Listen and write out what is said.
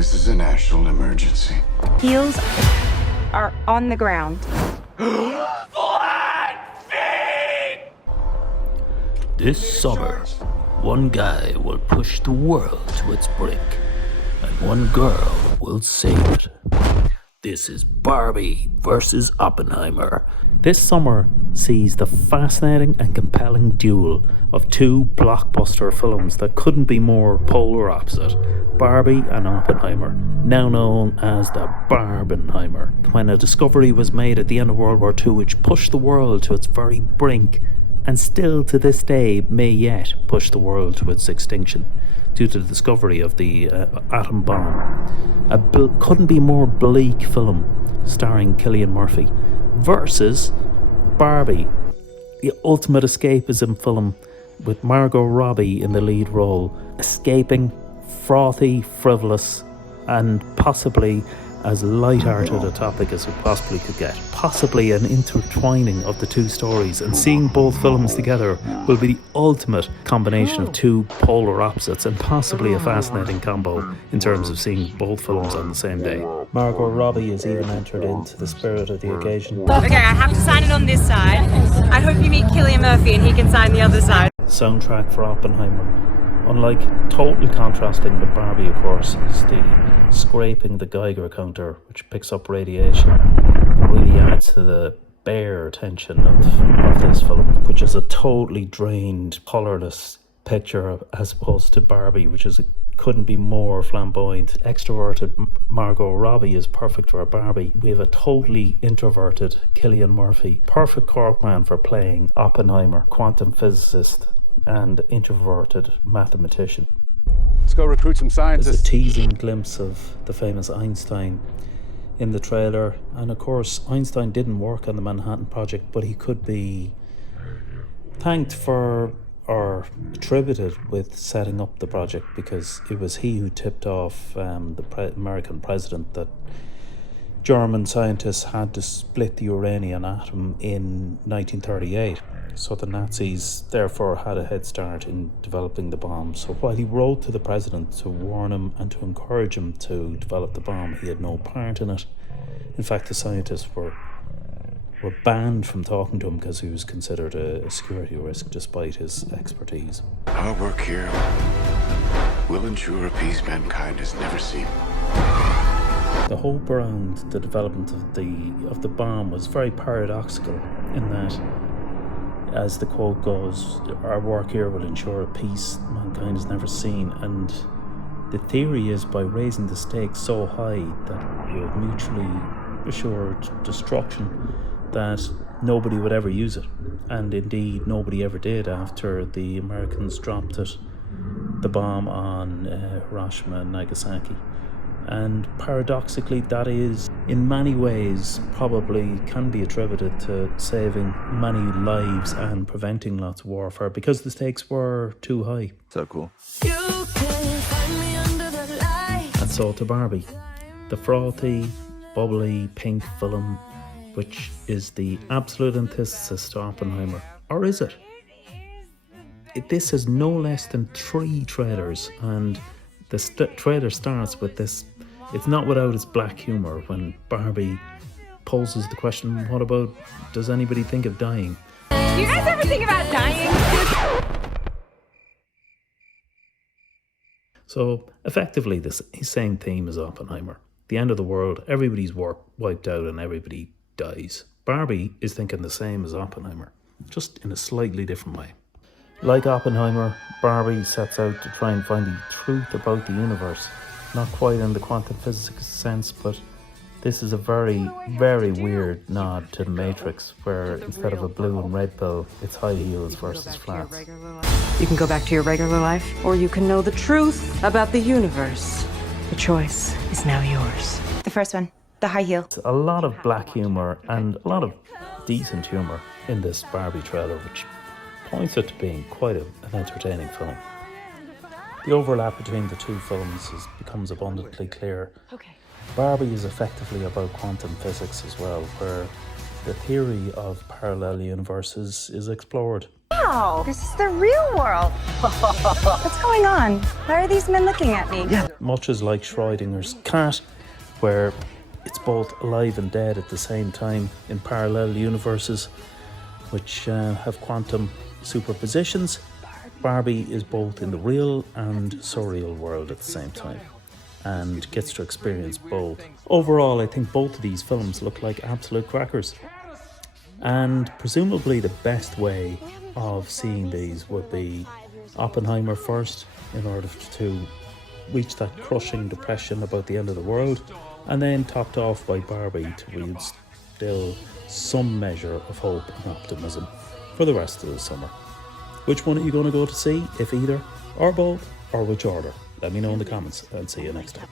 This is a national emergency. Heels are on the ground. This summer, one guy will push the world to its brink, and one girl will save it. This is Barbie versus Oppenheimer. This summer sees the fascinating and compelling duel of two blockbuster films that couldn't be more polar opposite. Barbie and Oppenheimer, now known as the Barbenheimer, when a discovery was made at the end of World War II which pushed the world to its very brink, and still to this day may yet push the world to its extinction due to the discovery of the atom bomb. Couldn't be more bleak film starring Cillian Murphy versus Barbie, the ultimate escapism film with Margot Robbie in the lead role, escaping, frothy, frivolous, and possibly as light-hearted a topic as we possibly could get. Possibly an intertwining of the two stories, and seeing both films together will be the ultimate combination of two polar opposites, and possibly a fascinating combo in terms of seeing both films on the same day. Margot Robbie has even entered into the spirit of the occasion. Okay, I have to sign it on this side. I hope you meet Cillian Murphy and he can sign the other side. Soundtrack for Oppenheimer. Unlike, totally contrasting with Barbie, of course, is the scraping the Geiger counter, which picks up radiation and really adds to the bare tension of this film, which is a totally drained, colourless picture as opposed to Barbie, which couldn't be more flamboyant. Extroverted Margot Robbie is perfect for Barbie. We have a totally introverted Cillian Murphy, perfect corkman for playing Oppenheimer, quantum physicist and introverted mathematician. Let's go recruit some scientists. There's a teasing glimpse of the famous Einstein in the trailer, and of course Einstein didn't work on the Manhattan Project, but he could be thanked for or attributed with setting up the project, because it was he who tipped off the American president that German scientists had to split the uranium atom in 1938. So the Nazis therefore had a head start in developing the bomb. So while he wrote to the president to warn him and to encourage him to develop the bomb, he had no part in it. In fact, the scientists were banned from talking to him because he was considered a security risk despite his expertise. Our work here will ensure a peace mankind has never seen. The hope around the development of the bomb was very paradoxical in that, as the quote goes, our work here will ensure a peace mankind has never seen. And the theory is, by raising the stakes so high that you have mutually assured destruction, that nobody would ever use it. And indeed, nobody ever did after the Americans dropped the bomb on Hiroshima and Nagasaki. And paradoxically, that is, in many ways, probably can be attributed to saving many lives and preventing lots of warfare, because the stakes were too high. So cool. And so to Barbie, the frothy, bubbly, pink film, which is the absolute antithesis to Oppenheimer. Or is it? This has no less than 3 trailers, and the trailer starts with this. It's not without its black humour when Barbie poses the question, what about, does anybody think of dying? Do you guys ever think about dying? So effectively, the same theme as Oppenheimer. The end of the world, everybody's work wiped out and everybody dies. Barbie is thinking the same as Oppenheimer, just in a slightly different way. Like Oppenheimer, Barbie sets out to try and find the truth about the universe. Not quite in the quantum physics sense, but this is a very, very weird nod to the Matrix, where instead of a blue and red pill, it's high heels versus flats. You can go back to your regular life, or you can know the truth about the universe. The choice is now yours. The first one, the high heel. A lot of black humour and a lot of decent humour in this Barbie trailer, which points it to being quite an entertaining film. The overlap between the two films becomes abundantly clear. Barbie is effectively about quantum physics as well, where the theory of parallel universes is explored. Wow, Wow, this is the real world. What's going on? Why are these men looking at me? Much as like Schrodinger's cat, where it's both alive and dead at the same time in parallel universes which have quantum superpositions, Barbie is both in the real and surreal world at the same time and gets to experience both. Overall, I think both of these films look like absolute crackers, and presumably the best way of seeing these would be Oppenheimer first, in order to reach that crushing depression about the end of the world, and then topped off by Barbie to reinstill some measure of hope and optimism for the rest of the summer. Which one are you going to go to see, if either, or both, or which order? Let me know in the comments, and see you next time.